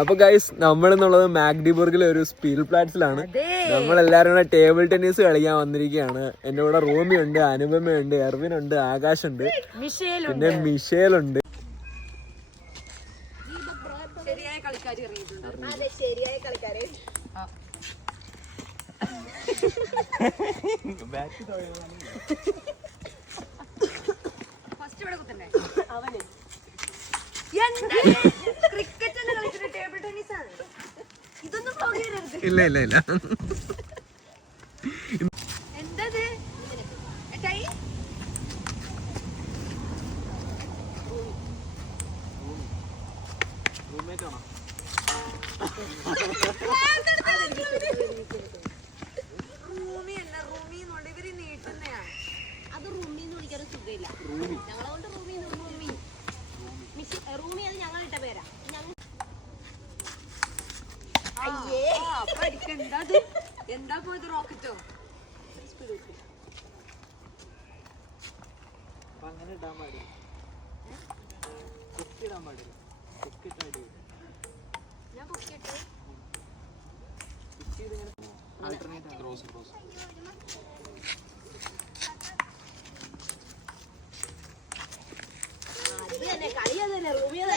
അപ്പൊ ഗൈസ് നമ്മളെന്നുള്ളത് മാഗ്ഡിബർഗിലെ ഒരു സ്റ്റീൽ ഫ്ലാറ്റ്സിലാണ്. നമ്മളെല്ലാരും കൂടെ ടേബിൾ ടെന്നീസ് കളിക്കാൻ വന്നിരിക്കുകയാണ്. എന്റെ കൂടെ റൂമിയുണ്ട്, അനുപമയുണ്ട്, എർവിനുണ്ട്, ആകാശുണ്ട്, പിന്നെ മിഷേലുണ്ട്. ശരിയായ കളിക്കാർ ഇല്ല ഇല്ല ഇല്ല എന്തത് അത് റൂമിന്ന് വിളിക്കാൻ സുഖമില്ല. ഞങ്ങളെ കൊണ്ട് റൂമി അത് ഞങ്ങളിട്ട പേരാ. എന്താ പോയത് റോക്കറ്റോ? അങ്ങനെ ഇടാൻ പാടില്ല, ഇടാൻ പാടില്ല. ഞാൻ പൊക്കിയിട്ട് കളി അതന്നെ റൂമിൽ